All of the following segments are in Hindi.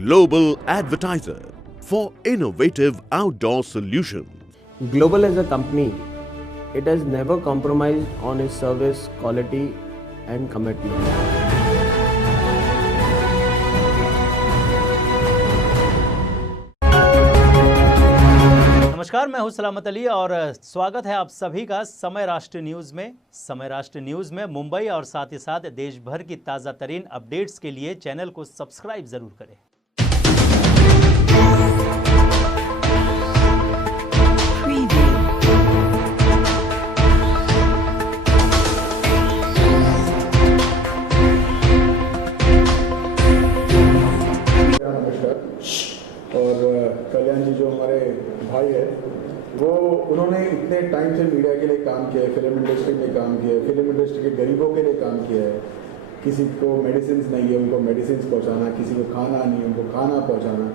global advertiser for innovative outdoor solutions. Global as a company, it has never compromised on its service quality and commitment. नमस्कार, मैं हूं सलामत अली और स्वागत है आप सभी का समय राष्ट्र न्यूज़ में। समय राष्ट्र न्यूज़ में मुंबई और साथ ही साथ देश भर की ताज़ा तरीन अपडेट्स के लिए चैनल को सब्सक्राइब ज़रूर करें। और कल्याण जी जो हमारे भाई है वो उन्होंने इतने टाइम से मीडिया के लिए काम किया है, फिल्म इंडस्ट्री में काम किया है, फिल्म इंडस्ट्री के गरीबों के लिए काम किया है। किसी को मेडिसिन नहीं है उनको मेडिसिन पहुंचाना, किसी को खाना नहीं है उनको खाना पहुंचाना।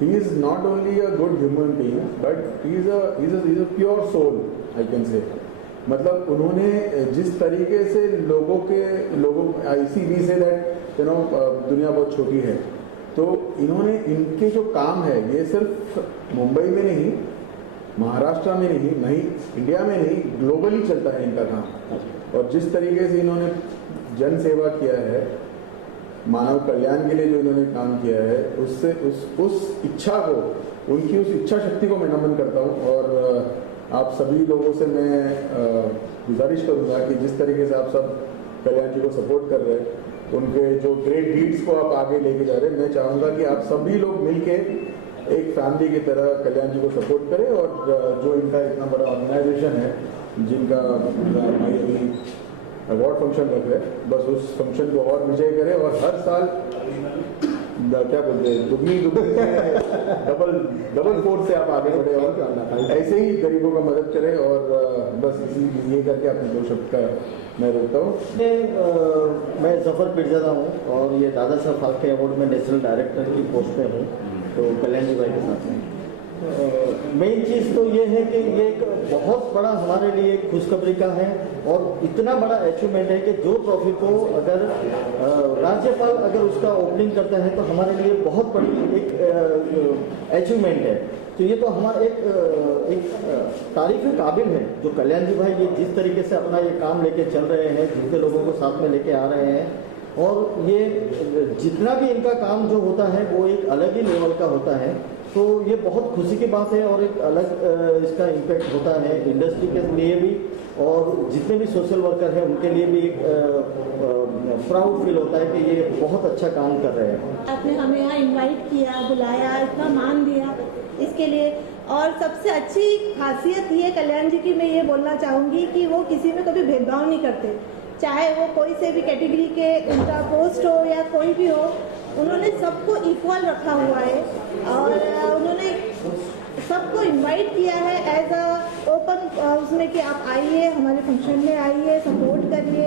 He is not only a good human being but he is a pure soul, I can say. मतलब उन्होंने जिस तरीके से लोगों ICV से दैट दुनिया बहुत छोटी है, तो इन्होंने इनके जो काम है ये सिर्फ मुंबई में नहीं, महाराष्ट्र में नहीं, इंडिया में नहीं, ग्लोबली चलता है इनका काम। और जिस तरीके से इन्होंने जन सेवा किया है, मानव कल्याण के लिए जो इन्होंने काम किया है, उससे उस इच्छा को, उनकी उस इच्छा शक्ति को मैं नमन करता हूँ। और आप सभी लोगों से मैं गुजारिश करूँगा कि जिस तरीके से आप सब कल्याण जी को सपोर्ट कर रहे हैं, उनके जो ग्रेट डीड्स को आप आगे लेके जा रहे हैं, मैं चाहूँगा कि आप सभी लोग मिलके एक फैमिली की तरह कल्याण जी को सपोर्ट करें। और जो इनका इतना बड़ा ऑर्गेनाइजेशन है, जिनका अभी अवार्ड फंक्शन रख रहे हैं, बस उस फंक्शन को और विजय करें और हर साल क्या बोलते हैं दुगनी डबल फोर्स से आप आगे बढ़े और ऐसे ही गरीबों का मदद करें। और बस ये करके अपने दो शब्द का मैं रोकता हूँ। मैं जफर पिरजादा हूँ और ये दादा साहब फाल्के अवार्ड में नेशनल डायरेक्टर की पोस्ट पे हूँ, तो कल्याण जी भाई के साथ में। मेन चीज़ तो ये है कि ये एक बहुत बड़ा हमारे लिए एक खुशखबरी का है और इतना बड़ा अचीवमेंट है कि जो ट्रॉफी को अगर राज्यपाल अगर उसका ओपनिंग करता है तो हमारे लिए बहुत बड़ी एक अचीवमेंट है। तो ये तो हमारा एक तारीफ काबिल है जो कल्याण जी भाई ये जिस तरीके से अपना ये काम लेके चल रहे हैं, जितने लोगों को साथ में लेके आ रहे हैं, और ये जितना भी इनका काम जो होता है वो एक अलग ही लेवल का होता है। तो ये बहुत खुशी की बात है और एक अलग इसका इम्पैक्ट होता है इंडस्ट्री के लिए भी और जितने भी सोशल वर्कर हैं उनके लिए भी एक प्राउड फील होता है कि ये बहुत अच्छा काम कर रहे हैं। आपने हमें यहाँ इनवाइट किया, बुलाया, इतना मान दिया इसके लिए। और सबसे अच्छी खासियत ये कल्याण जी की मैं ये बोलना चाहूँगी कि वो किसी में कभी भेदभाव नहीं करते, चाहे वो कोई से भी कैटेगरी के उनका पोस्ट हो या कोई भी हो, उन्होंने सबको इक्वल रखा हुआ है और उन्होंने सबको इनवाइट किया है एज अ ओपन उसमें कि आप आइए, हमारे फंक्शन में आइए, सपोर्ट करिए।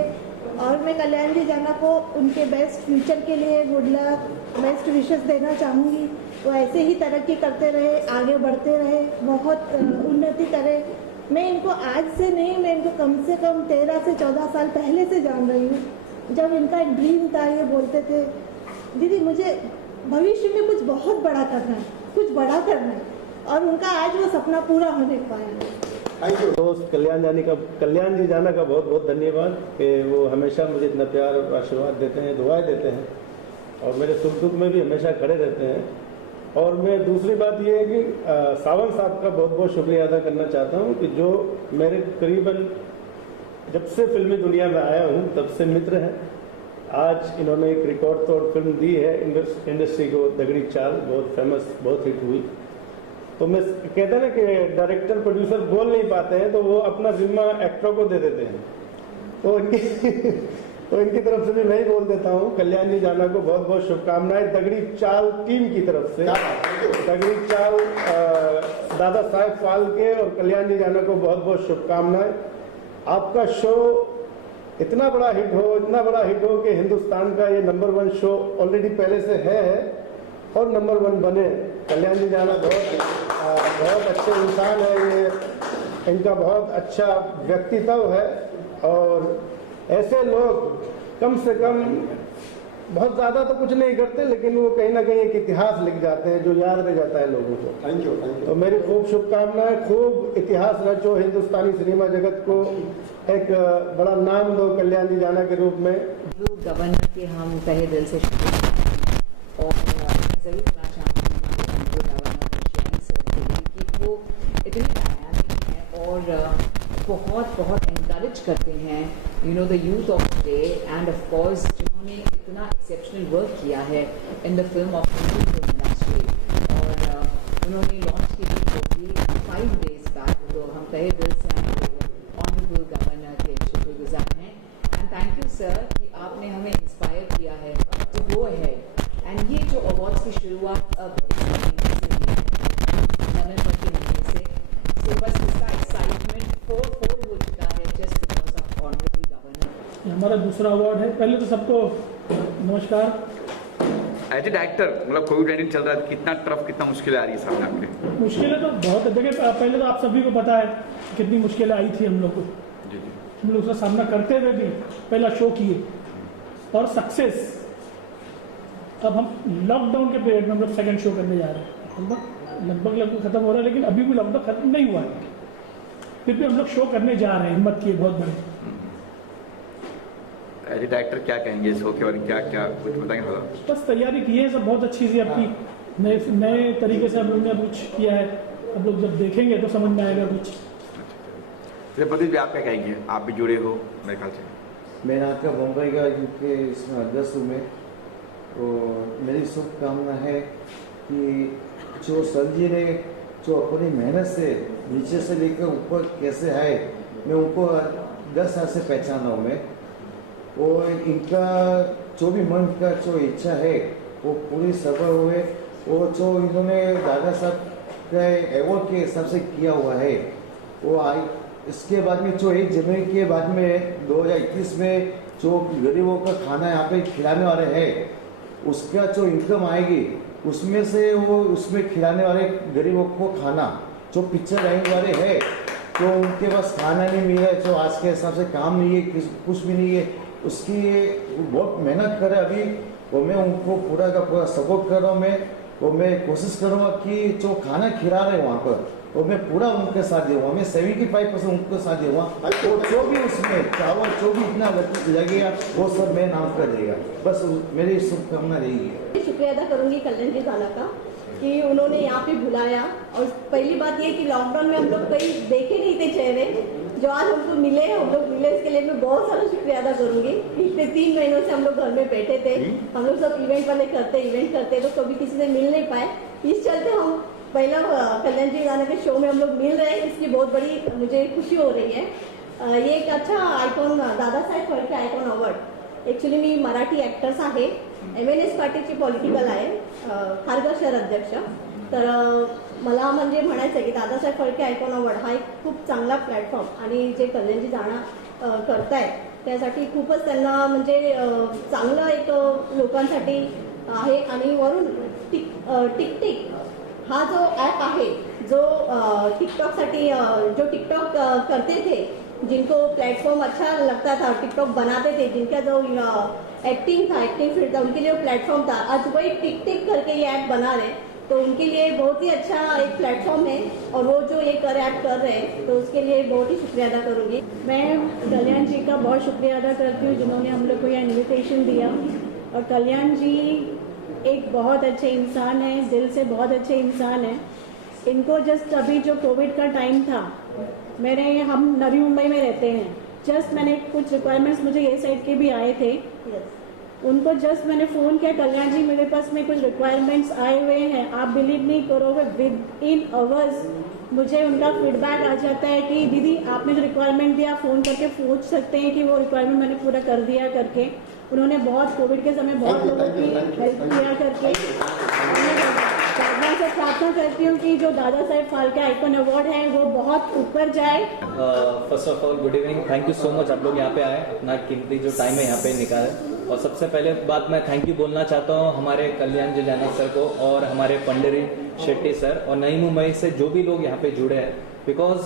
और मैं कल्याण जी जाना को उनके बेस्ट फ्यूचर के लिए गुड लक, बेस्ट विशेस देना चाहूँगी। वो ऐसे ही तरक्की करते रहे, आगे बढ़ते रहे, बहुत उन्नति करें। मैं इनको आज से नहीं, मैं इनको कम से कम 13 से 14 साल पहले से जान रही हूँ। जब इनका एक ड्रीम था, ये बोलते थे दीदी मुझे भविष्य में कुछ बहुत बड़ा करना है, कुछ बड़ा करना है, और उनका आज वो सपना पूरा होने पाया है। दोस्त कल्याण जी जाना का बहुत बहुत धन्यवाद कि वो हमेशा मुझे इतना प्यार और आशीर्वाद देते हैं, दुआएं देते हैं और मेरे सुख दुख में भी हमेशा खड़े रहते हैं। और मैं दूसरी बात ये है कि सावंत साहब का बहुत बहुत शुक्रिया अदा करना चाहता हूँ कि जो मेरे करीबन जब से फिल्मी दुनिया में आया हूँ तब से मित्र हैं। आज इन्होंने एक रिकॉर्ड तोड़ फिल्म दी है इंडस्ट्री को, दगड़ी चाल, बहुत फेमस, बहुत हिट हुई। तो मैं कहते हैं ना कि डायरेक्टर प्रोड्यूसर बोल नहीं पाते हैं तो वो अपना जिम्मा एक्टरों को दे देते हैं, तो इनकी तरफ से भी मैं ही बोल देता हूँ कल्याण जी जाना को बहुत बहुत शुभकामनाएं दगड़ी चाल टीम की तरफ से। दगड़ी चाल दादा साहेब फाल्के और कल्याण जी जाना को बहुत बहुत शुभकामनाएं। आपका शो इतना बड़ा हिट हो कि हिंदुस्तान का ये नंबर 1 शो ऑलरेडी पहले से है और नंबर 1 बने। कल्याण जी जाना बहुत अच्छे इंसान है, ये इनका बहुत अच्छा व्यक्तित्व है और ऐसे लोग कम से कम बहुत ज़्यादा तो कुछ नहीं करते, लेकिन वो कहीं ना कहीं एक इतिहास लिख जाते हैं जो याद रह जाता है लोगों को। Thank you. तो मेरी खूब शुभकामनाएं, खूब इतिहास रचो, हिंदुस्तानी सिनेमा जगत को एक बड़ा नाम दो कल्याण जी जाना के रूप में। गवर्नर के हम तहे दिल से शुक्रिया और मैं ज़रूर कहना चाहूँगी हमारे गवर्नर सर के लिए कि वो इतने डायनामिक हैं और बहुत एनकरेज करते हैं the youth of today, end of course जिन्होंने इतना एक्सेप्शनल वर्क किया है in the film of industry, और उन्होंने लॉन्च की थी 5 days बैक। तो हम तहे दिल से ऑनरेबल गवर्नर के शुक्रगुजार हैं, एंड थैंक यू सर कि आपने हमें इंस्पायर किया है टू गो अहेड। एंड ये जो अवार्ड्स की शुरुआत अब नवंबर के महीने से, तो बस इसका एक्साइटमेंट 4 हो चुका है just because of honourable governor. हमारा दूसरा अवार्ड है। पहले तो सबको नमस्कार। एज ए डायरेक्टर, मतलब कोविड-19 चल रहा है, कितना टफ, कितना मुश्किलें आ रही है सामने आपके? मुश्किलें तो बहुत, देखिए पहले तो आप सभी को पता है कितनी मुश्किलें आई थी हम लोग को। हम लोग उसका सामना करते हुए भी पहला शो किए और सक्सेस। अब हम लॉकडाउन के पीरियड में हम लोग सेकंड शो करने जा रहे हैं, लगभग खत्म हो रहा है, लेकिन अभी भी लॉकडाउन खत्म नहीं हुआ है, फिर भी हम लोग शो करने जा रहे हैं, हिम्मत किए बहुत बड़े। एज ए डायरेक्टर क्या कहेंगे शो के बारे में, क्या कुछ बताएंगे? बस तैयारी की है सब बहुत अच्छी सी आपकी, नए तरीके से हम लोग ने कुछ किया है। अब लोग जब देखेंगे तो समझ में आएगा कुछ। प्रदीप जी, आप क्या कहेंगे? आप भी जुड़े हो मेरे ख्याल से। मैं आपका मुंबई का के इसमें अध्यक्ष में, तो मेरी शुभकामना है कि जो सर जी ने जो अपनी मेहनत से नीचे से लेकर ऊपर कैसे आए, मैं उनको 10 साल से पहचाना हूँ मैं, और इनका जो भी मन का जो इच्छा है वो पूरी सफल हुए। और जो इन्होंने दादा साहब के अवार्ड के हिसाब से किया हुआ है वो इसके बाद में जो 1 जनवरी के बाद में 2021 में जो गरीबों का खाना यहाँ पे खिलाने वाले हैं, उसका जो इनकम आएगी उसमें से वो उसमें खिलाने वाले गरीबों को खाना, जो पिक्चर रहने वाले हैं तो उनके पास खाना नहीं मिल रहा है, जो आज के हिसाब से काम नहीं है, कुछ भी नहीं है, उसकी बहुत मेहनत करे अभी, वो मैं उनको पूरा का पूरा सपोर्ट कर रहा हूँ। मैं कोशिश करूँगा कि जो खाना खिला रहे हैं वहाँ पर, वो मैं पूरा उनके साथ दूँगा, मैं 75% उनके साथ दूँगा, और जो भी उसमें चावल जो भी इतना लगेगा वो सब मैं नाम कर देगा। बस मेरी शुभकामना रही है। शुक्रिया अदा करूंगी कल्याण जी जाना का कि उन्होंने यहाँ पे बुलाया, और पहली बात ये कि लॉकडाउन में हम लोग कहीं देखे नहीं थे चेहरे, जो आज हमको मिले, हम लोग मिले, इसके लिए मैं बहुत सारा शुक्रिया अदा करूंगी। पिछले 3 महीनों से हम लोग घर में बैठे थे, हम लोग सब इवेंट वाले इवेंट करते तो कभी किसी से मिल नहीं पाए, इस चलते हम पहला कल्याण जी जाना के शो में हम लोग मिल रहे हैं, इसकी बहुत बड़ी मुझे खुशी हो रही है। ये एक अच्छा icon, Dadasaheb Phalke icon award, actually मी मराठी ॲक्टर्स आहे, MNS पार्टीची पॉलिटिकल आहे, खारघर शहर अध्यक्ष, तर मला म्हणजे म्हणायचं आहे की दादासाहेब फाळके आयकॉन अवॉर्ड हा एक खूप चांगला प्लॅटफॉर्म, आणि जे कल्याणजी जाणं करतायत त्यासाठी खूपच त्यांना म्हणजे चांगलं एक लोकांसाठी आहे। आणि वरून टिकटिक हा जो ॲप आहे, जो टिकटॉकसाठी जो टिकटॉक करते थे, जिनको प्लेटफॉर्म अच्छा लगता था, टिकटॉक बनाते थे, जिनका जो एक्टिंग फील्ड था, उनके लिए प्लेटफॉर्म था, आज वही टिकटिक करके ये ऐप बना रहे, तो उनके लिए बहुत ही अच्छा एक प्लेटफॉर्म है, और वो जो ये ऐप कर रहे हैं तो उसके लिए बहुत ही शुक्रिया अदा करूँगी। मैं कल्याण जी का बहुत शुक्रिया अदा करती हूँ जिन्होंने हम लोग को यह इन्विटेशन दिया, और कल्याण जी एक बहुत अच्छे इंसान है, दिल से बहुत अच्छे इंसान है। इनको जस्ट अभी जो कोविड का टाइम था, हम नवी मुंबई में रहते हैं, जस्ट मैंने कुछ रिक्वायरमेंट्स मुझे ये साइड के भी आए थे, उनको जस्ट मैंने फ़ोन किया, कल्याण जी मेरे पास में कुछ रिक्वायरमेंट्स आए हुए हैं, आप बिलीव नहीं करोगे, विद इन आवर्स मुझे उनका फीडबैक आ जाता है कि दीदी आपने जो रिक्वायरमेंट दिया, फ़ोन करके पूछ सकते हैं कि वो रिक्वायरमेंट मैंने पूरा कर दिया करके। उन्होंने बहुत कोविड के समय बहुत लोगों की हेल्प किया करके। से प्रार्थना करती हूँ कि जो दादा साहेब फाल्के आइकॉन अवार्ड है वो बहुत ऊपर जाए। First of all good evening, thank you so much आप लोग यहाँ पे आए, अपना कीमती जो टाइम है यहाँ पे निकाले। और सबसे पहले बात मैं थैंक यू बोलना चाहता हूँ हमारे कल्याण जिलानी सर को और हमारे पंडरी शेट्टी सर और नई मुंबई से जो भी लोग यहाँ पे जुड़े हैं, बिकॉज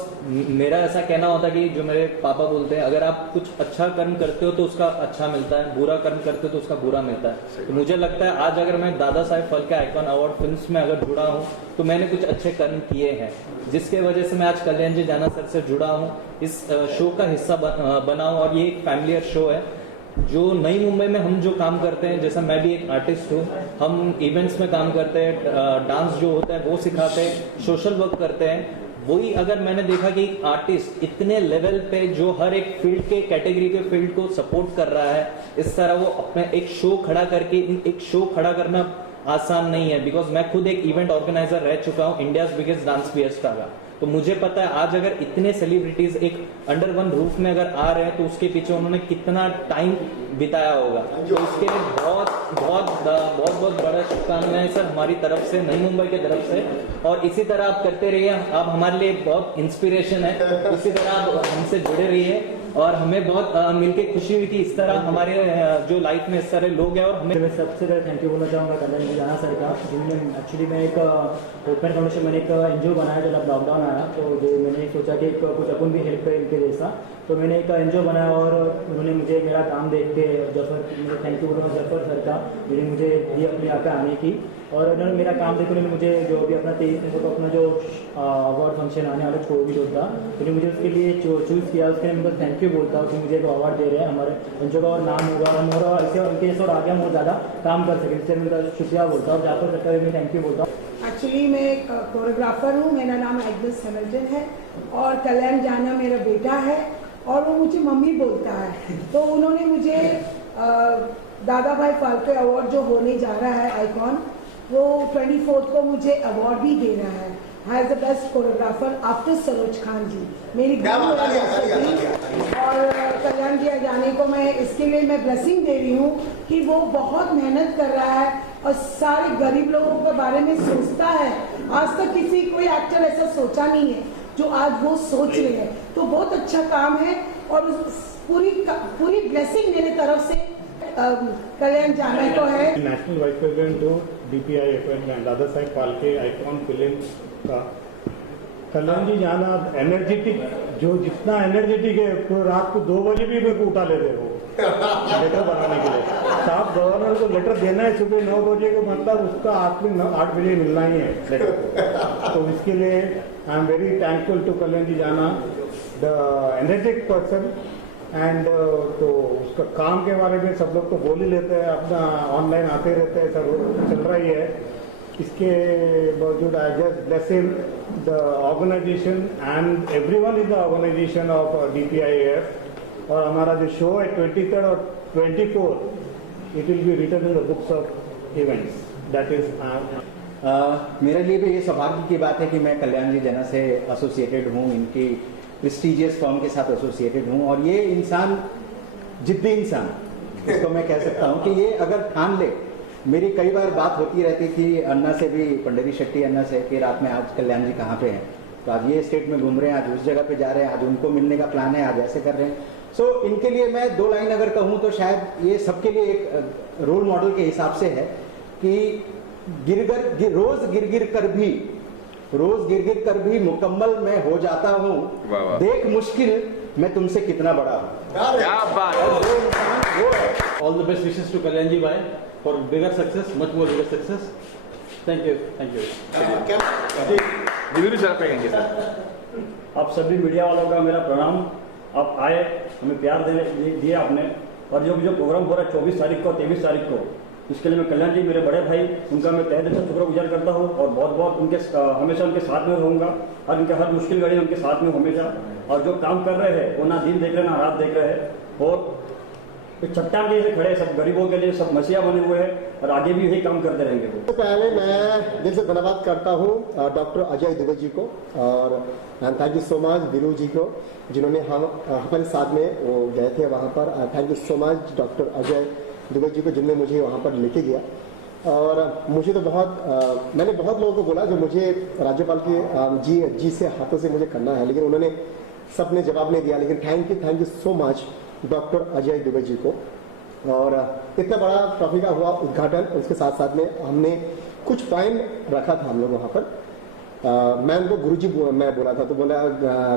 मेरा ऐसा कहना होता है कि जो मेरे पापा बोलते हैं, अगर आप कुछ अच्छा कर्म करते हो तो उसका अच्छा मिलता है, बुरा कर्म करते हो तो उसका बुरा मिलता है। तो मुझे लगता है आज अगर मैं Dada Saheb Phalke icon award films में अगर जुड़ा हूँ तो मैंने कुछ अच्छे कर्म किए हैं, जिसके वजह से मैं आज कल्याण जी जाना सर से जुड़ा हूँ, इस शो का हिस्सा बना हूँ। और ये एक फैमिलियर शो है। जो नई मुंबई में हम जो काम करते हैं, जैसा मैं भी एक आर्टिस्ट हूँ, हम इवेंट्स में काम करते हैं, डांस जो होता है वो सिखाते हैं, सोशल वर्क करते हैं। वही अगर मैंने देखा कि आर्टिस्ट इतने लेवल पे जो हर एक फील्ड के कैटेगरी के फील्ड को सपोर्ट कर रहा है, इस तरह वो अपने एक शो खड़ा करके, एक शो खड़ा करना आसान नहीं है। बिकॉज मैं खुद एक इवेंट ऑर्गेनाइजर रह चुका हूँ इंडियाज बिगेस्ट डांस फिएस्टा का। तो मुझे पता है आज अगर इतने सेलिब्रिटीज एक अंडर वन रूफ में अगर आ रहे हैं तो उसके पीछे उन्होंने कितना टाइम बिताया होगा। तो इसके लिए बहुत बहुत बहुत बहुत बड़ा शुभकामनाएं सर हमारी तरफ से, नई मुंबई की तरफ से। और इसी तरह आप करते रहिए, आप हमारे लिए बहुत इंस्पिरेशन है। इसी तरह आप हमसे जुड़े रहिए और हमें बहुत मिलके खुशी हुई कि इस तरह हमारे जो लाइफ में इस तरह लोग हैं। और हमें मैं सबसे पहले थैंक यू बोलना चाहूँगा कल्याण जी जाना सर का, जिन्होंने एक्चुअली मैं एक ओपन फाउंडेशन मैंने एक एनजीओ बनाया जब लॉकडाउन आया, तो जो मैंने सोचा कि कुछ अपन भी हेल्प करें इनके जैसा, तो मैंने एक एनजीओ बनाया और उन्होंने मुझे मेरा काम देख के जफर, मुझे थैंक यू बोलूँगा जफर सर का, जिन्होंने मुझे दी अपने यहाँ पे आने की। और उन्होंने मेरा काम देखो, उन्होंने मुझे जो भी अपना 23 को अपना जो अवार्ड फंक्शन आने वाला कोविड होता, उन्होंने मुझे उसके लिए चूज़ किया, उसके लिए मैं थैंक यू बोलता हूँ कि मुझे एक अवार्ड दे रहे हैं। हमारे एनजीओ का और नाम होगा और इससे उनके जैसे और आगे हम और ज़्यादा काम कर सकें, इससे मैं शुक्रिया बोलता हूँ। जाफर सर का भी मैं थैंक यू बोलता हूँ। एक्चुअली मैं एक कोरियोग्राफर हूँ, मेरा नाम एग्नेस हैमिल्टन है और कल्याण जाना मेरा बेटा है और वो मुझे मम्मी बोलता है। तो उन्होंने मुझे दादा भाई फाल्के अवार्ड जो होने जा रहा है आइकॉन, वो 24 को मुझे अवार्ड भी दे रहा है as the best choreographer after Saroj Khan ji, मेरी और कल्याण जी जाने को मैं इसके लिए मैं ब्लेसिंग दे रही हूँ कि वो बहुत मेहनत कर रहा है और सारे गरीब लोगों के बारे में सोचता है। आज तक किसी कोई एक्टर ऐसा सोचा नहीं है जो आज वो सोच रहे हैं, तो बहुत अच्छा काम है और पूरी ब्लेसिंग मेरी तरफ से कल्याण जाने को है। नेशनल वाइस प्रेसिडेंट हूँ DPI Dada Saheb Phalke icon film का। कल्याण जी जाना एनर्जेटिक, जो जितना एनर्जेटिक है तो रात को 2 बजे भी मेरे को उठा लेते हो लेटर बनाने के लिए। साहब गवर्नर को लेटर देना है सुबह 9 बजे को, मतलब उसका आखिरी 8 बजे मिलना ही है लेटर। तो इसके लिए I am very thankful to Kalyan ji जाना, द एनर्जेटिक पर्सन। एंड तो उसका काम के बारे में सब लोग तो बोल ही लेते हैं, अपना ऑनलाइन आते रहते हैं, सब चल रही है। इसके बावजूद I just bless him, the organisation and everyone in the organisation of DPIAF। और हमारा जो शो है 23 और 24, it will be written in the books of events. That is मेरे लिए भी ये सौभाग्य की बात है कि मैं कल्याण जी जना से एसोसिएटेड हूँ, इनकी प्रेस्टीजियस फॉर्म के साथ एसोसिएटेड हूँ। और ये इंसान जिद्दी इंसान, इसको मैं कह सकता हूँ कि ये अगर ठान ले, मेरी कई बार बात होती रहती थी अन्ना से भी, पंडेरी शेट्टी अन्ना से, कि रात में आज कल्याण जी कहाँ पे हैं, तो आज ये स्टेट में घूम रहे हैं, आज उस जगह पे जा रहे हैं, आज उनको मिलने का प्लान है, आज ऐसे कर रहे हैं। सो इनके लिए मैं 2 लाइन अगर कहूँ तो शायद ये सबके लिए एक रोल मॉडल के हिसाब से है कि रोज गिर कर भी मुकम्मल मैं हो जाता हूँ, देख मुश्किल मैं तुमसे कितना बड़ा हूँ। All the best wishes to Kalyan ji भाई for bigger success, much more bigger success. Thank you, thank you. आप सभी मीडिया वालों का मेरा प्रणाम। आप आए, हमें प्यार दिए आपने, और जो प्रोग्राम हो रहा है 24 तारीख को, 23 तारीख को, इसके लिए मैं कल्याण जी मेरे बड़े भाई, उनका मैं तहे दिल से शुक्रगुजार करता हूँ और बहुत बहुत उनके हमेशा उनके साथ में रहूँगा और उनके हर मुश्किल घड़ी उनके साथ में हमेशा। और जो काम कर रहे हैं वो ना दिन देख रहे ना रात देख रहे हैं और चट्टान के जैसे खड़े, सब गरीबों के लिए सब मसीहा बने हुए हैं और आगे भी यही काम करते रहेंगे। सबसे पहले मैं दिल से धन्यवाद करता हूँ डॉक्टर अजय दुबे जी को और thank you so much Veeru ji को, जिन्होंने हमारे साथ में वो गए थे वहाँ पर। Thank you so much doctor Ajay Dubey ji को, जिनने मुझे वहाँ पर लेके गया। और मुझे तो मैंने बहुत लोगों को बोला जो मुझे राज्यपाल के जी से हाथों से मुझे करना है, लेकिन उन्होंने सबने जवाब नहीं दिया। लेकिन thank you so much doctor Ajay Dubey ji को। और इतना बड़ा ट्रॉफी का हुआ उद्घाटन, उसके साथ साथ में हमने कुछ पॉइंट रखा था हम लोग वहाँ पर। मैं उनको गुरुजी मैं बोला था, तो बोला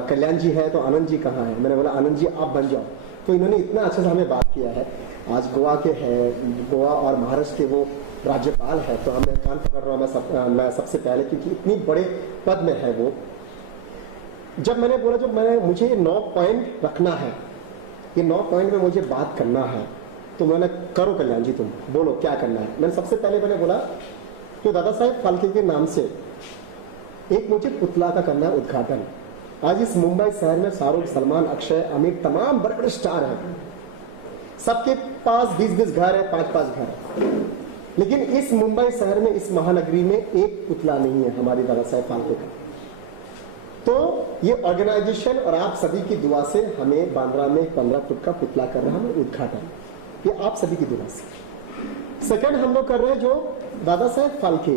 कल्याण जी है तो आनंद जी कहाँ है? मैंने बोला आनंद जी आप बन जाओ। तो इन्होंने इतना अच्छा से हमें बात किया है। आज गोवा के हैं, गोवा और महाराष्ट्र के वो राज्यपाल है, तो मैं कान पकड़ रहा हूँ मैं सबसे पहले, क्योंकि इतनी बड़े पद में है वो। जब मैंने बोला मुझे 9 पॉइंट रखना है, ये 9 पॉइंट में मुझे बात करना है, तो मैंने करो कल्याण जी तुम बोलो क्या करना है। मैंने सबसे पहले मैंने बोला कि दादा साहेब फाल्के के नाम से एक मुझे पुतला का करना है उद्घाटन। आज इस मुंबई शहर में शाहरुख, सलमान, अक्षय, आमिर, तमाम बड़े बड़े स्टार हैं, सबके पास 20-20 घर है, 5-5 घर है, लेकिन इस मुंबई शहर में, इस महानगरी में एक पुतला नहीं है हमारी दादा साहेब फाल्के का। तो ये ऑर्गेनाइजेशन और आप सभी की दुआ से हमें बांद्रा में 15 फुट का पुतला कर रहा है उद्घाटन, ये आप सभी की दुआ से। सेकंड हम लोग कर रहे हैं जो दादा साहेब फाल्के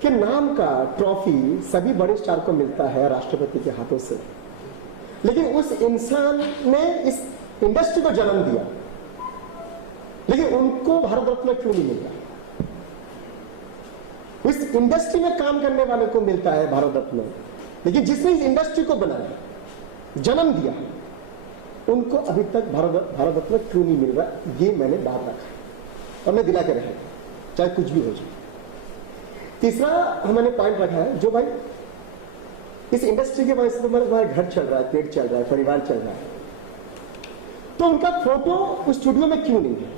के नाम का ट्रॉफी सभी बड़े स्टार को मिलता है राष्ट्रपति के हाथों से, लेकिन उस इंसान ने इस इंडस्ट्री को जन्म दिया, लेकिन उनको भारत रत्न क्यों नहीं मिलता? इस इंडस्ट्री में काम करने वाले को मिलता है भारत रत्न, लेकिन जिसने इस इंडस्ट्री को बनाया, जन्म दिया, उनको अभी तक भारत रत्न क्यों नहीं मिल रहा? ये मैंने बात रखा और मैं दिला के रहा, चाहे कुछ भी हो जाए। तीसरा हमने पॉइंट रखा है जो भाई इस इंडस्ट्री के वजह से तुम्हारे घर चल रहा है, पेट चल रहा है, परिवार चल रहा है, तो उनका फोटो उस स्टूडियो में क्यों नहीं है?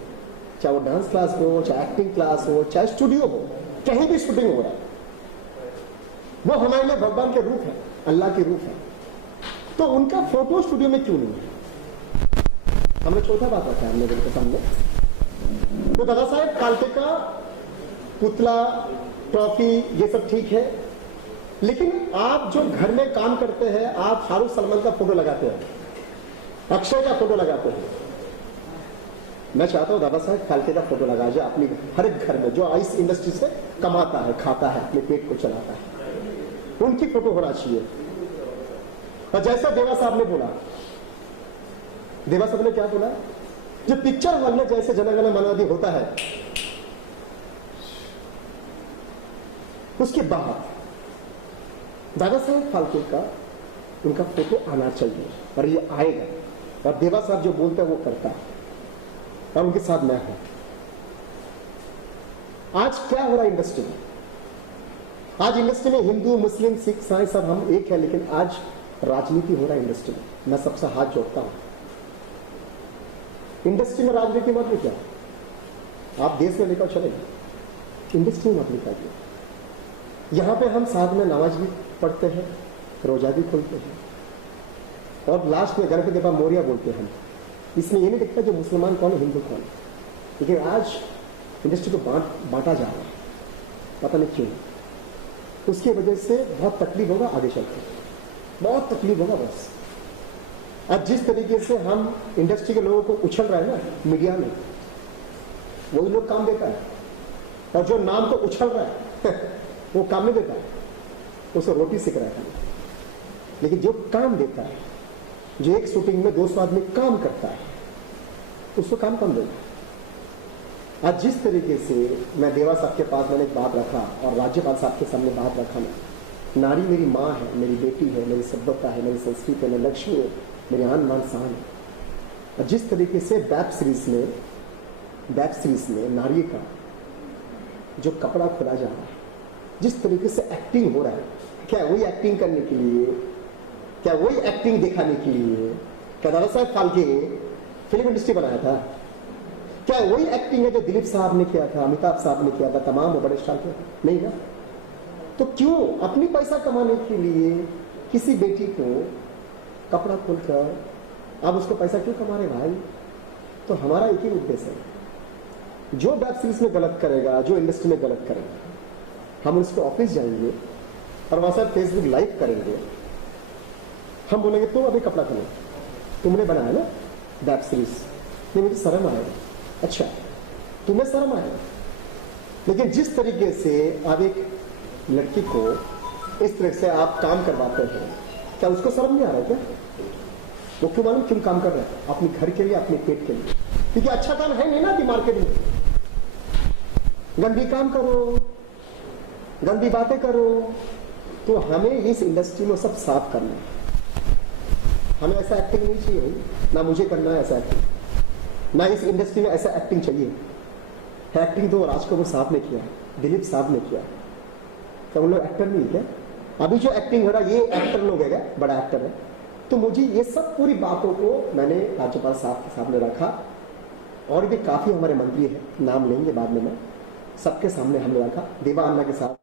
चाहे वो डांस क्लास हो, चाहे एक्टिंग क्लास हो, चाहे स्टूडियो हो, कहीं भी शूटिंग हो रहा है, वो हमारे लिए भगवान के रूप है, अल्लाह के रूप है, तो उनका फोटो स्टूडियो में क्यों नहीं है? हमने चौथा बात रखा है हमने के सामने, तो दादा साहेब फाल्के का पुतला, ट्रॉफी, ये सब ठीक है, लेकिन आप जो घर में काम करते हैं, आप शाहरुख, सलमान का फोटो लगाते हैं, अक्षय का फोटो लगाते हैं। मैं चाहता हूं दादा साहेब फाल्के का फोटो लगा जाए अपनी हर एक घर में, जो इस इंडस्ट्री से कमाता है, खाता है, अपने पेट को चलाता है, उनकी फोटो होना चाहिए। और जैसा देवा साहब ने बोला, देवा साहब ने क्या बोला, जो पिक्चर हॉल में जैसे जनगण मन होता है, उसके बाद दादा साहेब फाल्के का उनका फोटो आना चाहिए, और ये आएगा, और देवा साहब जो बोलते हैं वो करता है, और उनके साथ मैं हूं। आज क्या हो रहा है इंडस्ट्री में? आज इंडस्ट्री में हिंदू, मुस्लिम, सिख, ईसाई सब हम एक है, लेकिन आज राजनीति हो रहा है इंडस्ट्री में। मैं सबसे हाथ जोड़ता हूं, इंडस्ट्री में राजनीति मत लेकर, आप देश में लेकर चलेंगे, इंडस्ट्री में मत लेकर। यहां पे हम साथ में नमाज भी पढ़ते हैं, रोजा भी खोलते हैं, और लास्ट में गणपति बप्पा मोरिया बोलते हैं। इसमें ये नहीं दिखता जो मुसलमान कौन है, हिंदू कौन है, लेकिन आज इंडस्ट्री को बांटा जा रहा है, पता नहीं क्यों। उसकी वजह से बहुत तकलीफ होगा, आगे चलकर बहुत तकलीफ होगा। बस आज जिस तरीके से हम इंडस्ट्री के लोगों को उछल रहे हैं ना मीडिया में, वही लोग काम देता है, और जो नाम को उछल रहा है वो काम नहीं देता है, उसे रोटी सीख रहा है। लेकिन जो काम देता है, जो एक शूटिंग में 200 आदमी काम करता है, उसको काम कम देगा। आज जिस तरीके से मैं देवा साहब के पास मैंने एक बात रखा, और राज्यपाल साहब के सामने बात रखा, नारी मेरी माँ है, मेरी बेटी है, मेरी सभ्यता है, मेरी संस्कृति है, मेरी लक्ष्मी है, मेरी आन मान शान है। और जिस तरीके से वेब सीरीज में नारी का जो कपड़ा खुला जा रहा है, जिस तरीके से एक्टिंग हो रहा है, क्या वही एक्टिंग करने के लिए, क्या वही एक्टिंग दिखाने के लिए क्या दादा साहेब फाल्के फिल्म इंडस्ट्री बनाया था? क्या वही एक्टिंग है जो दिलीप साहब ने किया था, अमिताभ साहब ने किया था, तमाम बड़े स्टार किया? नहीं ना। तो क्यों अपनी पैसा कमाने के लिए किसी बेटी को कपड़ा खोलकर आप उसको पैसा क्यों कमा रहे भाई? तो हमारा एक ही उद्देश्य है, जो वेब सीरीज में गलत करेगा, जो इंडस्ट्री में गलत करेगा, हम उसके ऑफिस जाएंगे और वहां से फेसबुक लाइव करेंगे, हम बोलेंगे तुम अभी कपड़ा खोलो, तुमने बनाया ना वेब सीरीज, नहीं मुझे शर्म आएगा। अच्छा तुम्हें शर्म आएगा, लेकिन जिस तरीके से आप एक लड़की को इस तरह से आप काम करवाते हैं, क्या उसको शर्म नहीं आ रहा है क्या? वो क्यों मालूम क्यों काम कर रहे हैं? अपने घर के लिए, अपने पेट के लिए, क्योंकि अच्छा काम है नहीं ना कि मार्केट में गंदी काम करो, गंदी बातें करो, तो हमें इस इंडस्ट्री में सब साफ करना है। हमें ऐसा एक्टिंग नहीं चाहिए भाई, ना मुझे करना है ऐसा एक्टिंग, ना इस इंडस्ट्री में ऐसा एक्टिंग चाहिए। एक्टिंग तो राज कपूर साहब ने किया, दिलीप साहब ने किया, तो उन लोग एक्टर नहीं क्या? अभी जो एक्टिंग हो रहा है ये एक्टर लोग है क्या? बड़ा एक्टर है। तो मुझे ये सब पूरी बातों को मैंने राज्यपाल साहब के सामने रखा, और भी काफी हमारे मंत्री हैं, नाम लेंगे बाद में, मैं सबके सामने हमने रखा, देवा अन्ना के साथ।